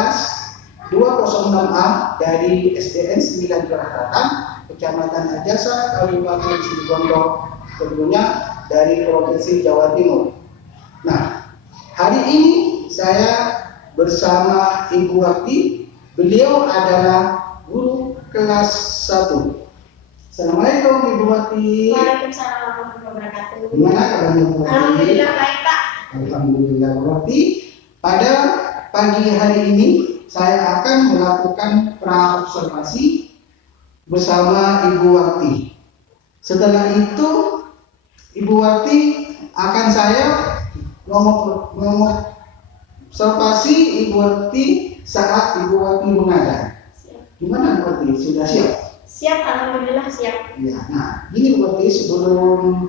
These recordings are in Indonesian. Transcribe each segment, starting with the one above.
kelas 206A dari SDN 9 Kelahatan, Kecamatan Ajasa, Kabupaten Situbondo, tentunya dari Provinsi Jawa Timur. Nah, hari ini saya bersama Ibu Wati. Beliau adalah guru kelas 1. Assalamualaikum Ibu Wati. Waalaikumsalam warahmatullahi wabarakatuh. Gimana kabarnya Bu Wati? Alhamdulillah baik Pak. Alhamdulillah Bu Wati. Pada pagi hari ini saya akan melakukan praobservasi bersama Ibu Wati. Setelah itu Ibu Wati akan saya observasi Ibu Wati saat Ibu Wati mengajar. Gimana Bu Wati? Sudah siap? Siap, alhamdulillah siap. Ya, nah, gini Bu Wati, sebelum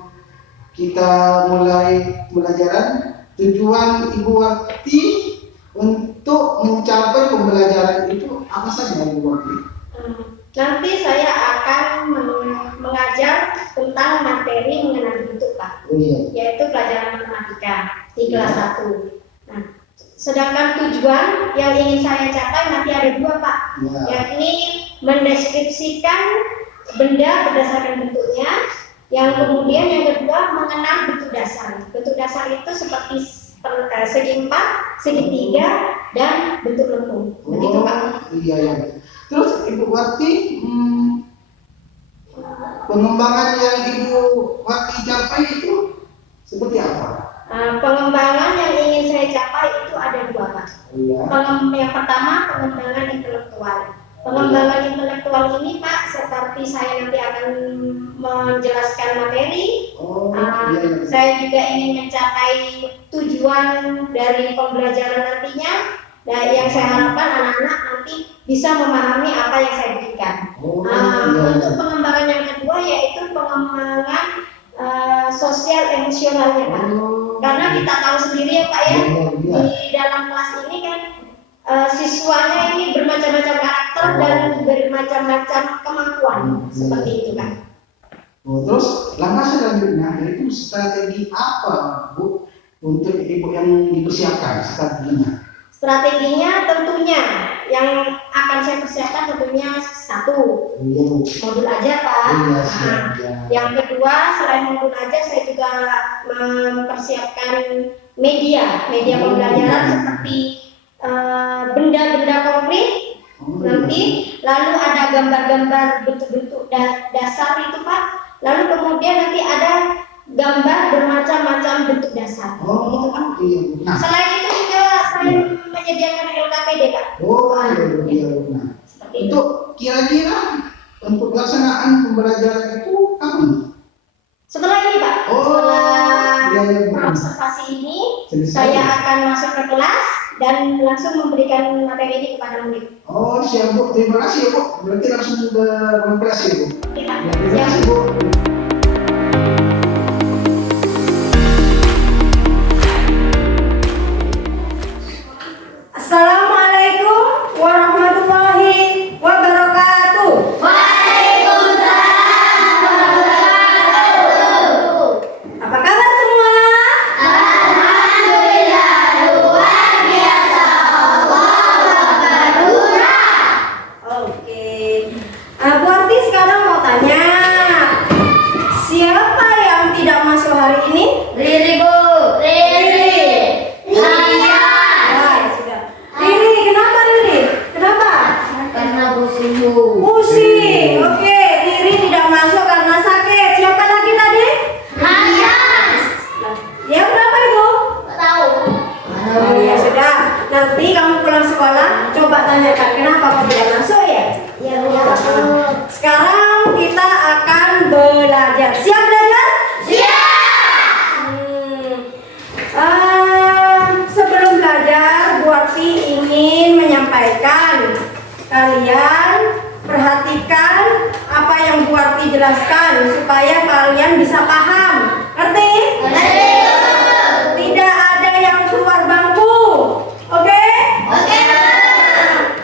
kita mulai pembelajaran, tujuan Ibu Wati untuk mencapai pembelajaran itu apa saja Ibu Wati? Nanti saya akan mengajar tentang materi mengenal bentuk Pak. Oh, iya. Yaitu pelajaran matematika di kelas 1. Nah, sedangkan tujuan yang ingin saya capai nanti ada 2 Pak. Ya. Yakni mendeskripsikan benda berdasarkan bentuknya. Yang kemudian yang kedua mengenal bentuk dasar. Bentuk dasar itu seperti segi 4, segitiga, dan bentuk lengkung. Begitu Pak. Iya ya. Terus Ibu Wati, pengembangan yang Ibu Wati capai itu seperti apa? Pengembangan yang ingin saya capai itu ada 2 Pak. Iya. Yang pertama pengembangan intelektual. Pengembangan intelektual ini Pak, seperti saya nanti akan menjelaskan materi. Iya. Saya juga ingin mencapai tujuan dari pembelajaran nantinya. Dan yang saya harapkan anak-anak nanti bisa memahami apa yang saya berikan. Untuk pengembangan yang kedua yaitu pengembangan sosial emosionalnya Pak. Karena kita tahu sendiri ya Pak ya, di dalam kelas ini kan siswanya ini bermacam-macam karakter dan bermacam-macam kemampuan seperti itu kan. Terus langkah selanjutnya itu strategi apa Bu untuk Ibu yang dipersiapkan strateginya? Strateginya tentunya yang akan saya persiapkan tentunya 1 modul ajar Pak. Yang kedua selain modul ajar saya juga mempersiapkan media pembelajaran seperti benda-benda konkret nanti, lalu ada gambar-gambar bentuk-bentuk dasar itu Pak, lalu kemudian nanti ada gambar bermacam-macam bentuk dasar. Gitu, Pak. Nah. Selain itu juga saya menyediakan LKPD Pak. Iya. Nah, itu kira-kira untuk pelaksanaan pembelajaran itu kapan? Setelah ini Pak, setelah observasi ini, saya akan masuk ke kelas dan langsung memberikan materi ini kepada murid. Siap Bu, terima kasih Bu. Berarti langsung ke ruang kelas ya Bu. Kita, terima kasih Bu. Assalamualaikum warahmatullahi wabarakatuh. Waalaikumsalam warahmatullahi wabarakatuh. Apa kabar semua? Alhamdulillah, luar biasa. Allahu Akbar. Oke. Bu Arti sekarang mau tanya, siapa yang tidak masuk hari ini? Riri Bu. Riri. Saya. Riri, kenapa Riri? Kenapa? Karena pusing Bu. Pusing. Oke, Riri tidak masuk karena sakit. Siapa lagi tadi? Hasan. Yang berapa itu? Tahu. Oh ya sudah. Nanti kamu pulang sekolah, coba tanyakan kenapa kamu tidak masuk ya. Ya. Sekarang kita akan belajar. Siap belajar? Siap. Sebelum belajar, Bu Arti ingin menyampaikan, kalian perhatikan apa yang Bu Arti jelaskan supaya kalian bisa paham. Ngerti? Tidak ada yang keluar bangku. Oke? Oke.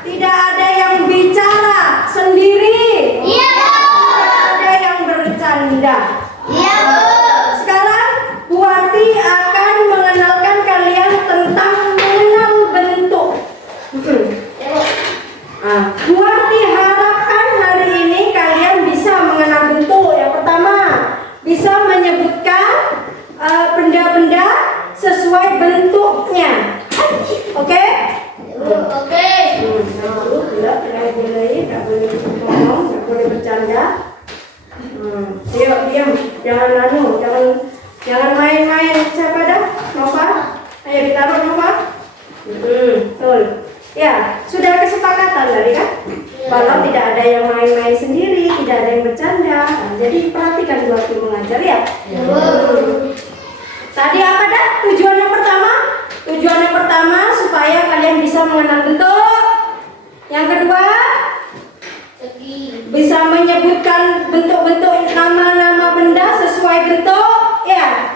Tidak ada yang bicara sendiri. Iya Bu. Tidak ada yang bercanda. Iya Bu. Sekarang Bu Arti akan mengenalkan kalian tentang mengenal bentuk. Buati harapkan hari ini kalian bisa mengenal bentuk. Yang pertama, bisa menyebutkan benda-benda sesuai bentuknya. Oke? Oke. Tidak boleh ngomong, tidak boleh bercanda. Diam, jangan main-main. Siapa dah? Nova, ayo ditaruh Nova. Betul. Ya, sudah kesepakatan tadi kan? Kalau tidak ada yang main-main sendiri, tidak ada yang bercanda. Jadi perhatikan waktu mengajar ya. Tadi apa dah? Tujuan yang pertama? Tujuan yang pertama supaya kalian bisa mengenal bentuk. Yang kedua, bisa menyebutkan bentuk-bentuk nama-nama benda sesuai bentuk. Ya.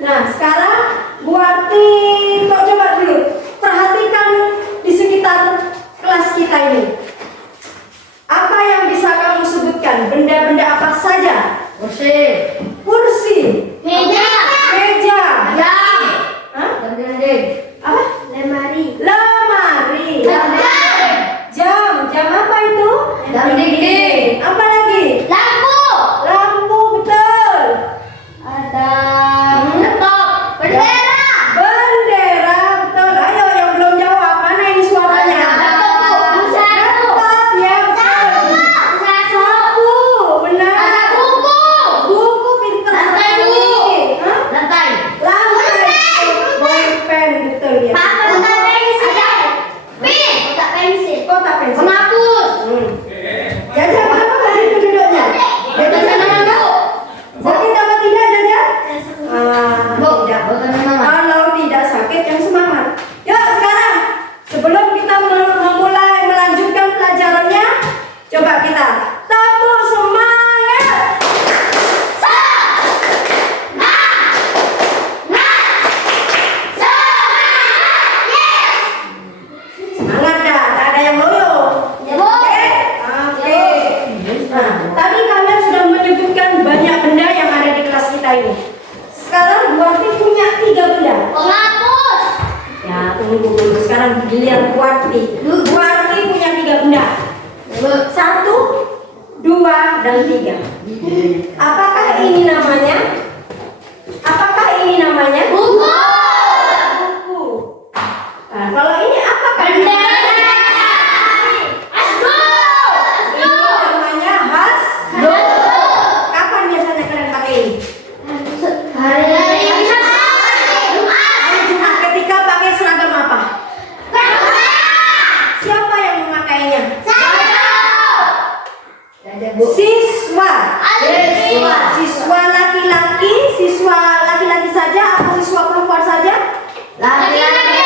Nah, sekarang Bu Arti, kau coba dulu perhatikan di sekitar kelas kita ini. Apa yang bisa kamu sebutkan? Benda-benda apa saja? Kursi, Meja. Hah? Apa? Lemari. Jam apa itu? Apa lagi? Lampu, betul. Bendera, betul. Ayo yang belum jawab, mana ini suaranya? Laptop, ya betul. Sapu, benar. Buku, pintar sekali. Hah? Lantai. Bolpen, betul ya. Kotak pensil. Jajan berapa tadi itu duduknya? Sakit apa tidak Jajan? Tidak. Kalau tidak sakit yang semangat. Yuk sekarang sebelum kita memulai melanjutkan pelajarannya, coba kita tepuk semangat. Semangat dah, tak ada yang loyo. Oke. Nah, tadi kalian sudah menyebutkan banyak benda yang ada di kelas kita ini. Sekarang Bu Arti punya 3 benda. Ya, tunggu dulu. Sekarang giliran Bu Arti. Bu Arti punya 3 benda. 1, 2, dan 3. Apakah ini namanya? Buku. Nah, kalau ini apakah? Ini namanya has. Kapan biasanya kalian pakai ini? Hari Jumat. Ketika pakai seragam apa? Siapa yang memakainya? Siswa. Siswa laki-laki saja atau siswa perempuan saja? Laki-laki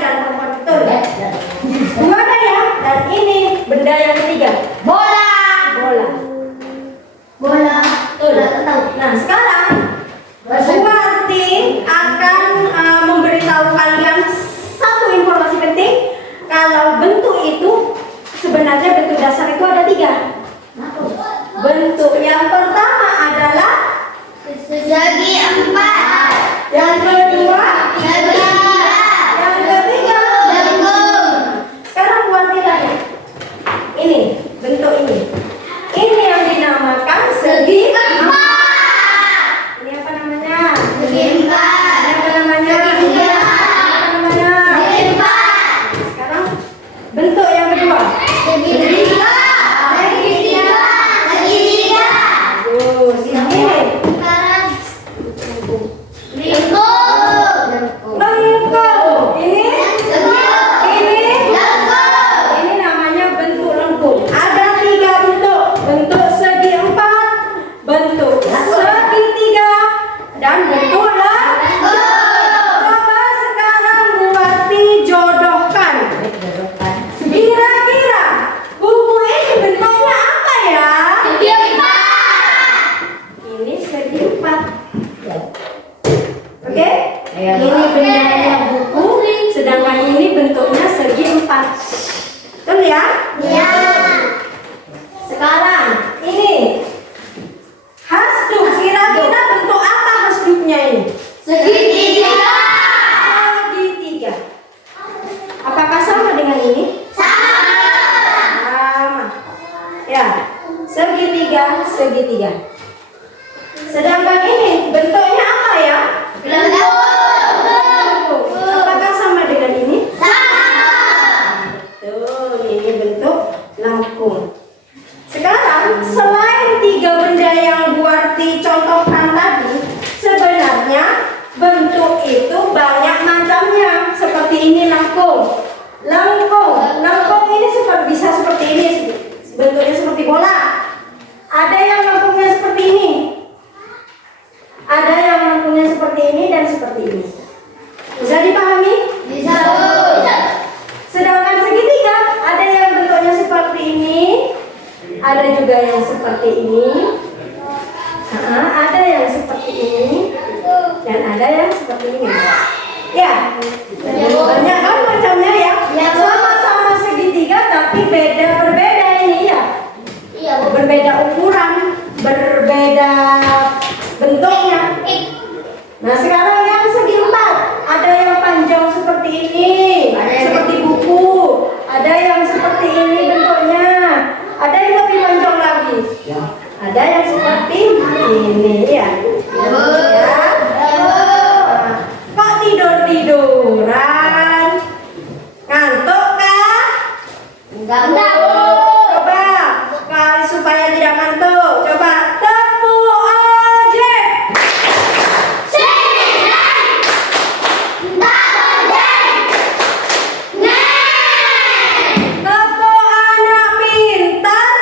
dan perempuan, betul. 2 kan ya? Dan ini benda yang ketiga. Bola. Betul. Nah, sekarang Bu Arti akan memberitahu kalian satu informasi penting. Kalau bentuk itu sebenarnya bentuk dasar itu ada 3. Bentuk yang pertama adalah Segi 4. yang kedua, yang ketiga. Sekarang Bu Arti tanya, ini bentuk ini yang dinamakan segi 4. Ini apa namanya? Ini apa namanya? Sekarang bentuk yang kedua. dengan ini? Sama. Ya, segitiga, segitiga. Sedangkan ini bentuknya apa ya? Lengkung. Apakah sama dengan ini? Betul, ini bentuk lengkung. Sekarang selain tiga benda yang Bu Arti contohkan tadi, sebenarnya bentuk itu banyak macamnya. Seperti ini lengkung. Lengkung ini bisa seperti ini, bentuknya seperti bola. Ada yang lengkungnya seperti ini. Ada yang lengkungnya seperti ini dan seperti ini. Bisa dipahami? Bisa. Sedangkan segitiga, ada yang bentuknya seperti ini, ada juga yang seperti ini, ada yang seperti ini, dan ada yang seperti ini. Ya, banyak kan macamnya ya. Sama-sama segitiga tapi berbeda ini ya. Berbeda ukuran, berbeda bentuknya. Nah sekarang yang segi empat, ada yang panjang seperti ini, seperti buku, ada yang seperti ini bentuknya, ada yang lebih panjang lagi, ada yang seperti ini ya. Kok tiduran? Ngantuk kah? Enggak. Coba supaya tidak ngantuk, coba tepuk aja. Tepuk anak pintar.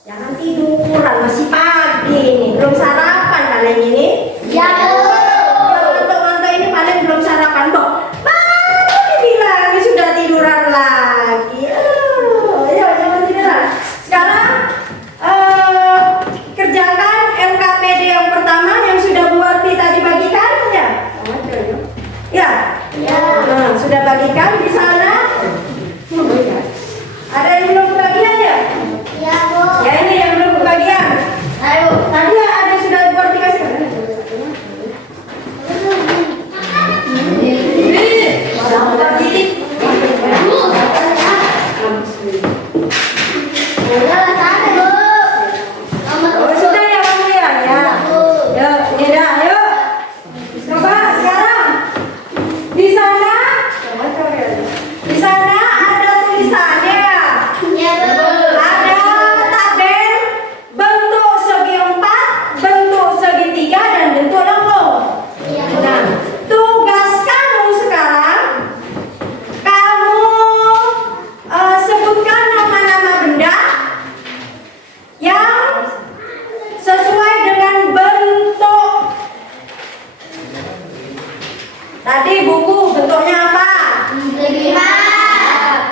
Jangan tiduran, masih pagi ini, belum sarapan kalian ini. Ngantuk-ngantuk ini paling belum sarapan kok. Baru dibilang sudah tiduran lagi. Ayo jangan tiduran. Sekarang kerjakan LKPD yang pertama yang sudah Bu Arti tadi bagikan ya. Ya. Nah, sudah bagikan di sana. Ada yang belum kebagian ya? Ya ini yang belum kebagian. Tadi ada yang sudah Bu Arti kasih. Oh, sudah ya kamu ya? Ya. Yuk, ini dah, ayo. Coba sekarang di sana ada tulisannya. Ada tabel bentuk segi empat, bentuk segitiga dan bentuk lengkung. Nah, tugas kamu sekarang, kamu sebutkan nama-nama benda yang sesuai dengan bentuk. Tadi buku bentuknya apa?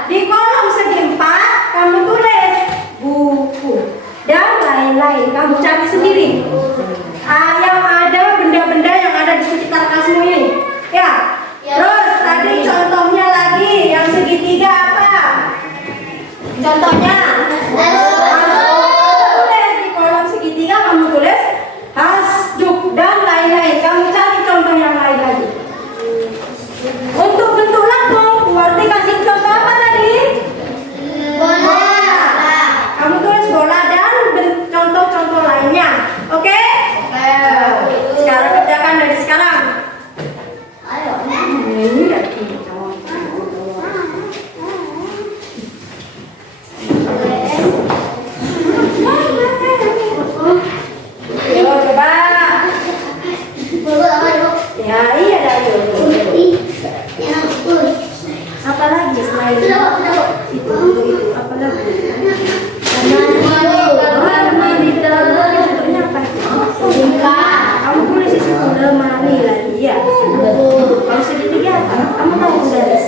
Di kolom segi empat kamu tulis buku dan lain-lain. Kamu cari sendiri. Yang ada benda-benda yang ada di sekitar kamu ini. Ya. Terus tadi contohnya lagi yang segitiga apa? Contohnya tulis di kolom segitiga, kamu tulis hasduk dan lain-lain. Kamu cari contoh yang lain lagi. Untuk bentuk lengkung, Bu Arti kasih contoh apa tadi? Bola. Kamu tulis bola dan contoh-contoh lainnya. Oke? Sekarang kerjakan dari sekarang. Ini udah Ayo coba. Ya iya dah yuk. Apa lagi selain itu apa lagi? Lemari bentuknya apa? Kamu tulis di situ lemari lagi ya. Kalau segitiga apa? Kamu tahu garis?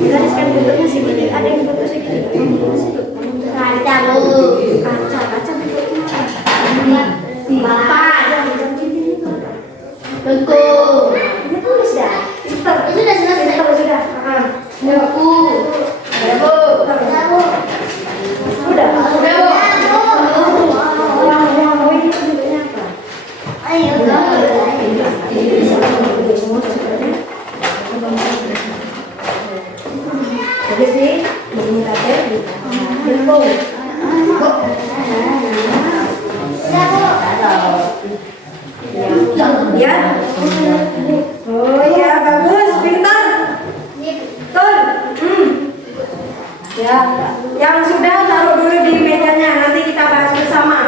Gariskan bentuknya segitiga. Ada yang bentuk segitiga. Kaca bentuknya. Lengkung. Ini tulis dah. Itu sudah selesai. Sudah. Buku. nyambung. Ya. Oh ya, bagus, pintar. Betul. Ya, yang sudah taruh dulu di mejanya, nanti kita bahas bersama.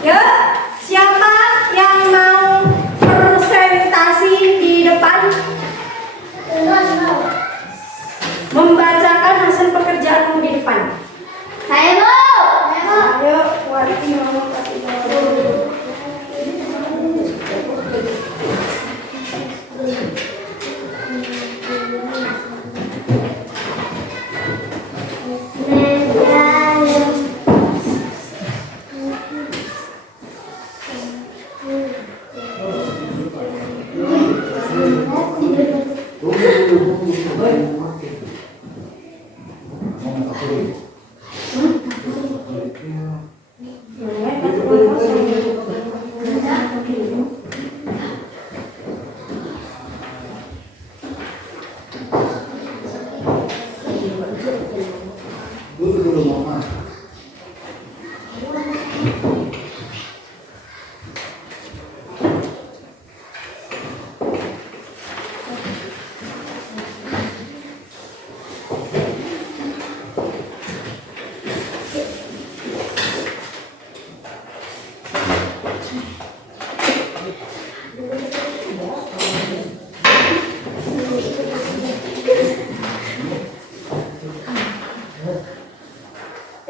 Ya, siapa yang mau presentasi di depan? Membacakan hasil pekerjaanmu di depan. Saya mau. Ayo, Wati mau kasih tahu. Dulu mama.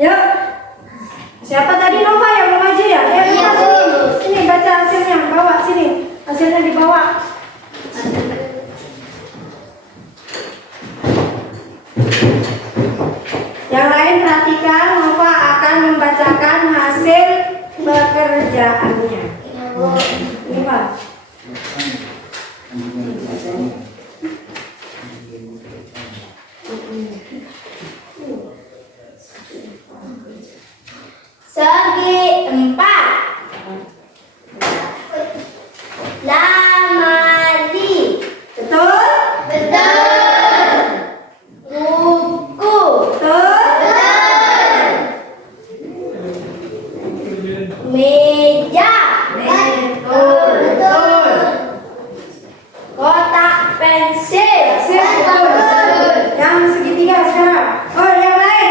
Yuk. Siapa tadi Nova yang mau maju ya? Ya, Iya, Nova, sini baca hasilnya, bawa sini. Hasilnya dibawa. Yang lain perhatikan, Nova akan membacakan hasil pekerjaannya. Ini Pak. Segi 4. Lamali. Betul? Betul. Buku. Betul? Meja. Betul. Betul. Kotak pensil. Betul. Yang segitiga sekarang. Oh, yang lain.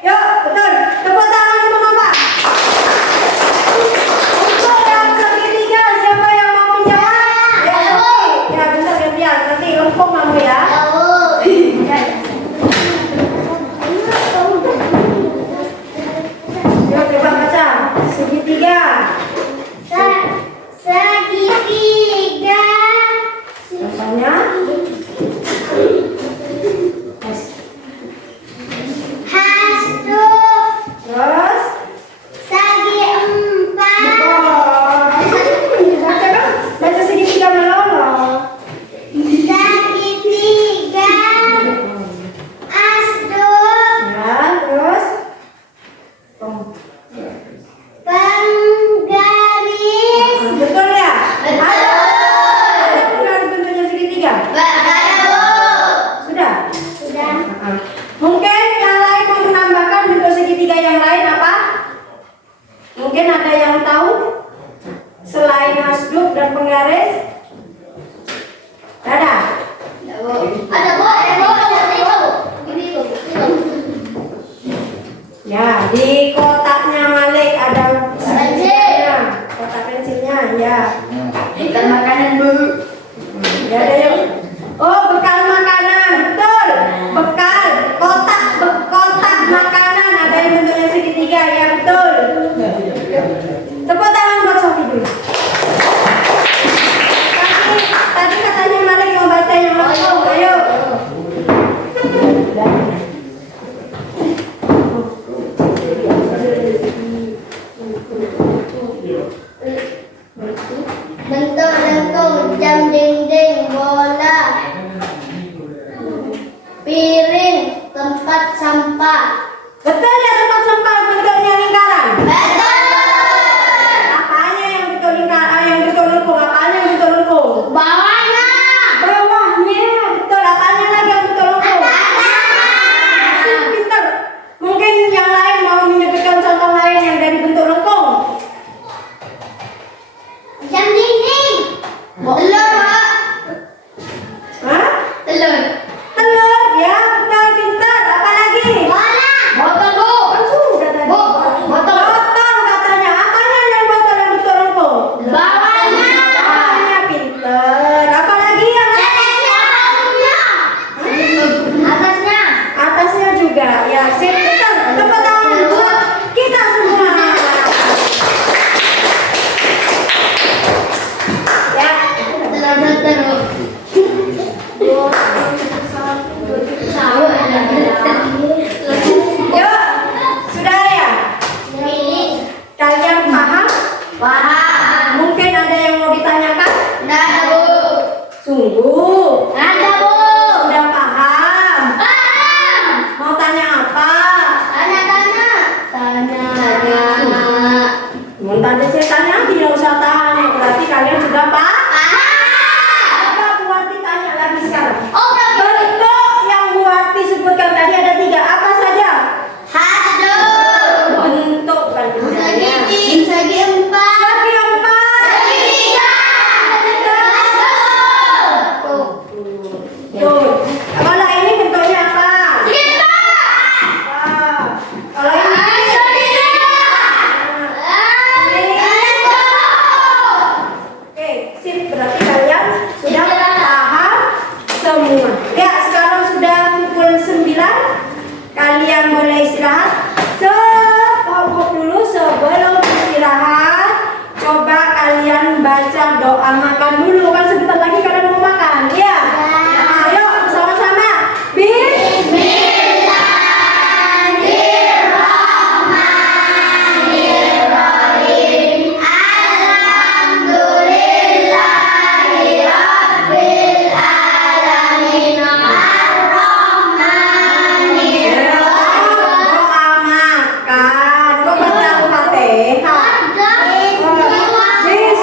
Yuk, betul. Tepuk tangan untuk Nova. Untuk yang segitiga, siapa yang mau menjawab? Ya, ya, bentar gantian. Nanti lempung kamu ya. Yuk, coba baca. Segitiga. Segitiga. Contohnya. Hasduk. Terus. Segi 4. Baca segitiga melolo. Segitiga. Hasduk. Ya, terus. Penggaris. Betul ya? Betul. Ada penggaris bentuknya segitiga? Sudah? Sudah. Mungkin yang lain mau menambahkan bentuk segitiga yang lain apa? Mungkin ada yang tahu? Selain hasduk dan penggaris? Ada? Ada Bu. Ini Bu. Ya, di kotaknya Malik ada Pensil. kotak pensilnya, ya. Ikan makanan Bu. Ya ada yuk. Oh, bekal makanan, betul. Bekal, kotak makanan ada yang bentuknya segitiga, ya betul. Tepuk tangan buat Sofi dulu. Paham. Mungkin ada yang mau ditanyakan? Nggak ada, Bu. Sungguh. Ada, Bu. Sudah paham? Paham. Mau tanya apa? Tanya-tanya. Tanya-tanya. Tadi saya tanya, tidak usah tanya. Berarti kalian sudah paham? Apa Bu Warti tanya lagi sekarang? Oke. Bentuk yang Bu Warti sebutkan tadi ada 3. Apa saja? Hasil. Bentuk kan Segi bentuknya. 3, segi 4. Segi 4. Segi 3. Tuh. Kalau ini bentuknya apa? Segi 4. Wah. Kalau ini Segi 3. oke, sip. Berarti kalian sudah paham semua. Ya, sekarang sudah pukul 9. Kalian boleh istirahat. Sebelum dulu sebelum istirahat, coba kalian baca doa makan dulu. Kan sebentar lagi kalian mau makan, ya? Nah, ayo sama-sama. Bismillahirrahmanirrahim. Alhamdulillahirabbil alamin. Ar-Rahmanirrahim. Doa makan. Kok baca Al-Fatihah? Bismillahirrahmanirrahim.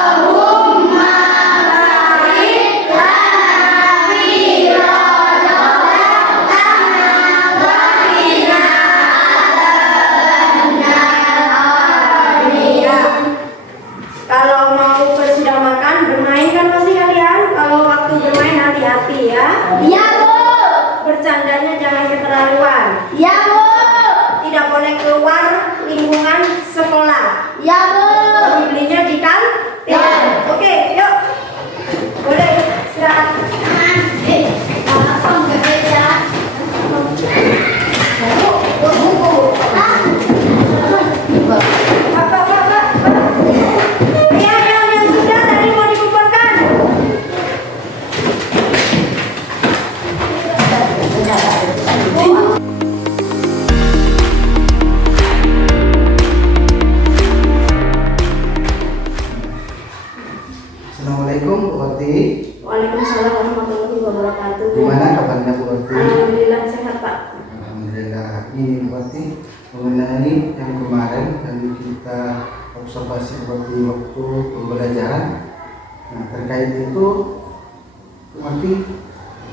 Allahumma barik lana fi razaqtana wa qina adzabannar. Kalau mau sudah makan, bermain kan masih kalian? Kalau waktu bermain hati-hati ya. Ya, Bu. Bercandanya jangan keterlaluan. Ya, Bu. Tidak boleh keluar lingkungan sekolah. Ya, Bu. Belinya di kantin. Ya. Oke, yuk. Boleh istirahat. Apa nggak beda? Pak. Ya, yang sudah tadi mau dikumpulkan. Assalamualaikum Bu Warti. Waalaikumsalam warahmatullahi wabarakatuh. Gimana kabarnya Bu Warti? Alhamdulillah sehat, Pak. Alhamdulillah. Ini Bu Warti mengenai yang kemarin yang kita observasi seperti waktu pembelajaran. Nah, terkait itu Bu Warti,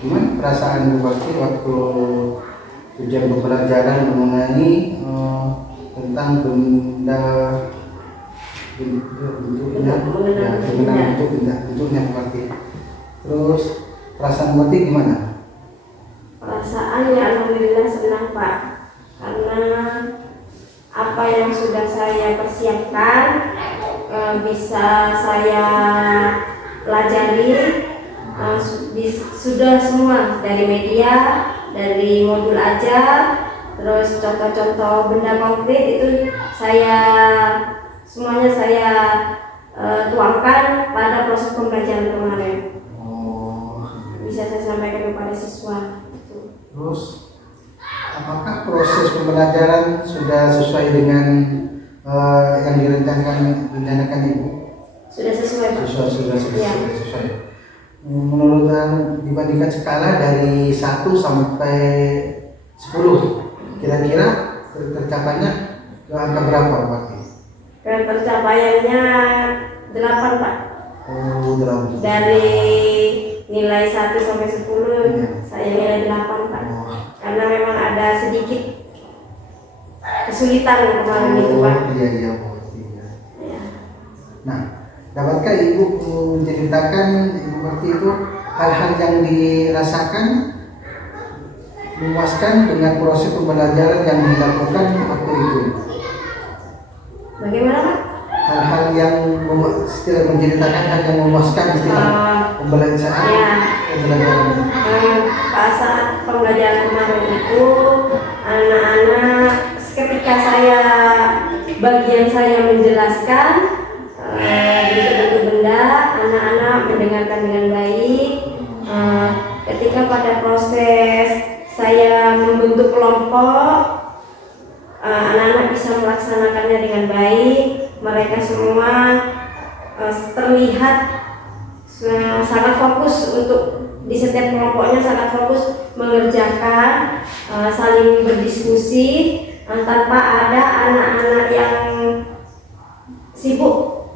gimana perasaan Bu Warti waktu tujuan pembelajaran mengenai tentang bentuknya Bu Warti. Terus perasaan Bu Warti gimana? Perasaan ya alhamdulillah senang, Pak, karena apa yang sudah saya persiapkan bisa saya pelajari, sudah semua dari media, dari modul ajar, terus contoh-contoh benda konkret itu semuanya saya tuangkan pada proses pembelajaran kemarin. Bisa saya sampaikan kepada siswa. Terus apakah proses pembelajaran sudah sesuai dengan yang direncanakan Ibu? Sudah sesuai, Pak? Sudah Ya. sesuai. Menurut dibandingkan skala dari 1 sampai 10, kira-kira tercapainya ke angka berapa Pak? Pencapaiannya 8, Pak. Berapa? Dari nilai 1 sampai 10, Iya. saya nilai 8, Pak. Karena memang ada sedikit kesulitan kemarin itu, Pak. Iya. Ya. Nah, dapatkah Ibu menceritakan Ibu Warti itu hal-hal yang dirasakan memuaskan dengan proses pembelajaran yang dilakukan waktu itu? Bagaimana, Pak? Hal-hal yang menceritakan hal yang memuaskan istilah pembelajaran. Ya. Pembelajaran. Pada saat pembelajaran kemarin itu, anak-anak ketika bagian saya menjelaskan bentuk-bentuk benda, anak-anak mendengarkan dengan baik. Ketika pada proses saya kelompok, anak-anak bisa melaksanakannya dengan baik. Mereka semua terlihat sangat fokus untuk di setiap kelompoknya, sangat fokus mengerjakan, saling berdiskusi tanpa ada anak-anak yang sibuk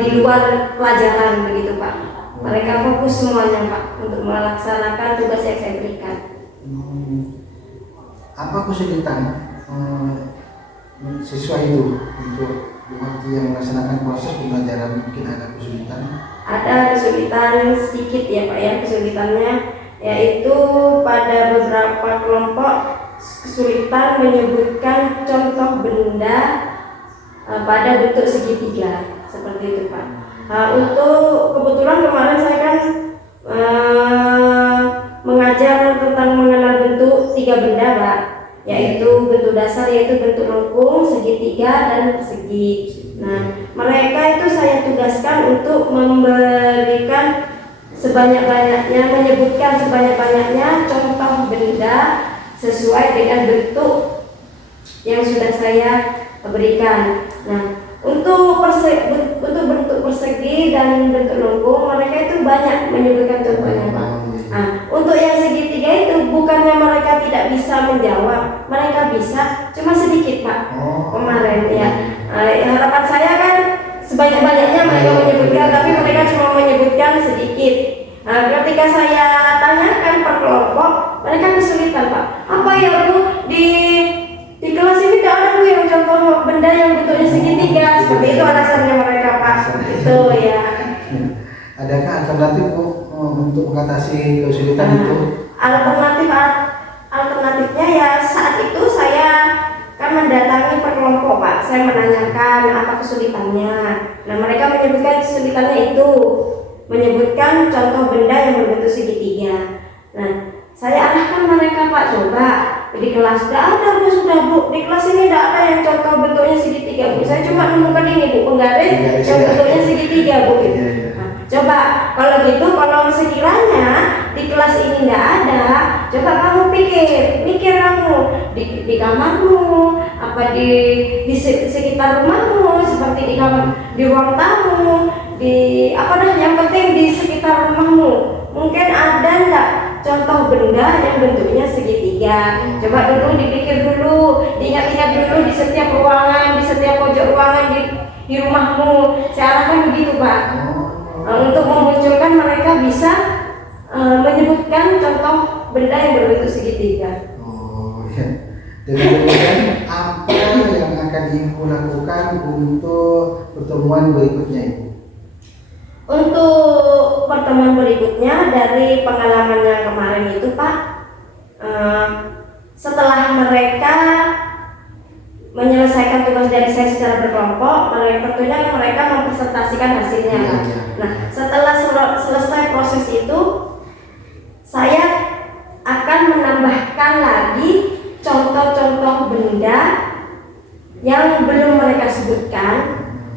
di luar pelajaran begitu Pak. Mereka fokus semuanya Pak untuk melaksanakan tugas yang saya berikan. Apa kesulitan siswa itu untuk waktu yang melaksanakan proses pembelajaran? Mungkin ada kesulitan? Ada kesulitan sedikit ya Pak ya, kesulitannya yaitu pada beberapa kelompok kesulitan menyebutkan contoh benda pada bentuk segitiga seperti itu Pak. Untuk kebetulan kemarin saya kan mengajar tentang mengenal bentuk 3 benda Pak, yaitu bentuk dasar, yaitu bentuk lengkung, segitiga, dan persegi. Nah, mereka itu saya tugaskan untuk memberikan sebanyak-banyaknya, menyebutkan sebanyak-banyaknya contoh benda sesuai dengan bentuk yang sudah saya berikan. Nah, untuk bentuk persegi dan bentuk lengkung mereka itu banyak menyebutkan contohnya Pak. Nah, untuk yang segitiga itu bukannya mereka tidak bisa menjawab, mereka bisa, cuma sedikit Pak. Kemarin ya, harapan saya kan sebanyak-banyaknya mereka menyebutkan, tapi mereka cuma menyebutkan sedikit. Nah, ketika saya tanyakan per kelompok, mereka kesulitan Pak. Apa ya Bu, di kelas ini tidak ada Bu yang contoh benda yang bentuknya segitiga. Seperti itu alasannya mereka Pak. Itu ya. Adakah alternatif Bu untuk mengatasi kesulitan itu? Alternatifnya ya saat itu saya kan mendatangi per kelompok Pak. Saya menanyakan apa kesulitannya. Nah, mereka menyebutkan kesulitannya itu menyebutkan contoh benda yang berbentuk segitiga. Nah, saya arahkan mereka Pak, coba di kelas tidak ada Bu, sudah Bu, di kelas ini tidak ada yang contoh bentuknya segitiga Bu. Saya cuma menemukan ini Bu, penggaris yang bentuknya segitiga Bu. Nah, coba kalau gitu, kalau sekiranya di kelas ini tidak ada, coba kamu mikir kamu di kamarmu, apa di sekitar rumahmu, seperti di kamar, di ruang tamu, di apa dah, yang penting di sekitar rumahmu. Mungkin ada enggak contoh benda yang bentuknya segitiga? Coba dulu dipikir dulu, diingat-ingat dulu di setiap ruangan, di setiap pojok ruangan di rumahmu. Saya arahkan begitu Pak, untuk memunculkan mereka bisa menyebutkan contoh benda yang berbentuk segitiga. Oh ya. Kemudian apa yang akan Ibu lakukan untuk pertemuan berikutnya Ibu? Untuk pertemuan berikutnya dari pengalaman yang kemarin itu Pak, setelah mereka menyelesaikan tugas dari saya secara berkelompok, tentunya mereka mempresentasikan hasilnya. Nah, setelah selesai proses itu, saya akan menambahkan lagi contoh-contoh benda yang belum mereka sebutkan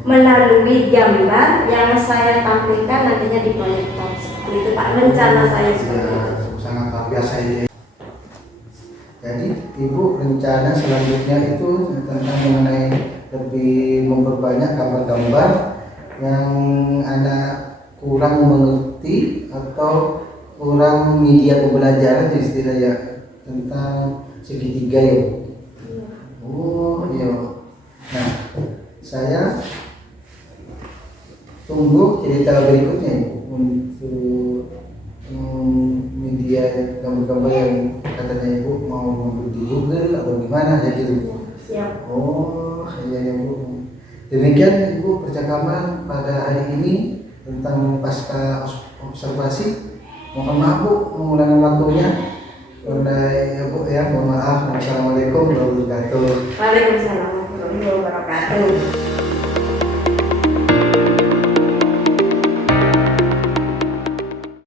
melalui gambar yang saya tampilkan nantinya di proyektor. Seperti itu Pak, rencana saya seperti itu. Sangat luar biasa ini. Jadi Ibu rencana selanjutnya itu tentang mengenai lebih memperbanyak gambar-gambar yang anak kurang mengerti atau kurang media pembelajaran istilahnya tentang segitiga ya. Oh iya. Nah, saya tunggu cerita berikutnya untuk media gambar-gambar yang katanya Ibu mau ngambil di Google atau gimana jadi itu. Siap. Oh iya ya Bu. Demikian Ibu percakapan pada hari ini tentang pasca observasi. Mohon maaf Bu mengulangi waktunya. Karena ya Bu ya, mohon maaf. Assalamualaikum warahmatullahi wabarakatuh. Waalaikumsalam warahmatullahi wabarakatuh.